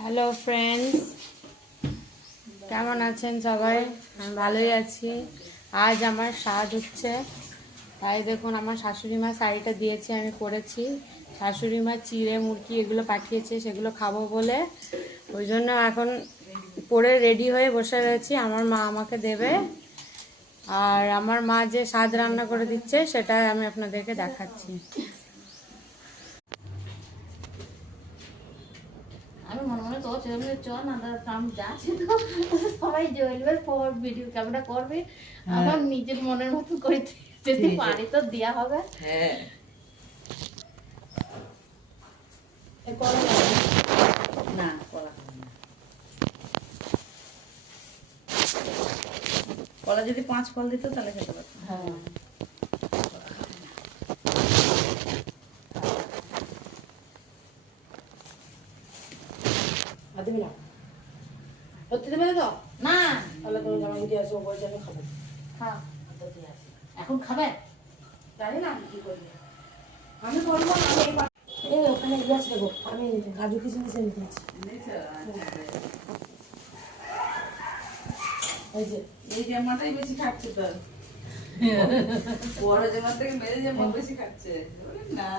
Hello friends, কেমন আছেন সবাই? আমি ভালোই আছি। আজ আমার স্বাদ হচ্ছে, তাই দেখুন আমার শাশুড়ি মা শাড়িটা দিয়েছে, আমি পরেছি। শাশুড়ি মা চিড়ে মুরগি এগুলো পাঠিয়েছে, সেগুলো খাবো বলে ওই জন্য এখন পরে রেডি হয়ে বসে রয়েছি। আমার মা আমাকে দেবে, আর আমার মা যে স্বাদ রান্না করে দিচ্ছে সেটা আমি আপনাদেরকে দেখাচ্ছি। আমি মনে মনে তো চ না আমি যাচ্ছি তো সবাই জ্বলবে পর ভিডিও ক্যামেরা করবে, আমার নিজের মনের মতো করে যদি পারি তো দেওয়া হবে। হ্যাঁ না করা কলা যদি 5 ফল দিত তাহলে খেতে পারতাম। হ্যাঁ দিবি না, সত্যি দেবে না তো? না তাহলে তুমি জামা দিয়ে আসো, বলছে আমি খাবো। খাও এখন খাবে জানি না আমি কি করবো, আমি করবো না। আমি এই ওখানে গ্লাস দেবো, আমি কাজু কিশমিশ নিতে আছি। এই যে এই জামাটাই বেশি খাচ্ছে তো, বড় জামা থেকে মেরে জামা বেশি খাচ্ছে। বলে না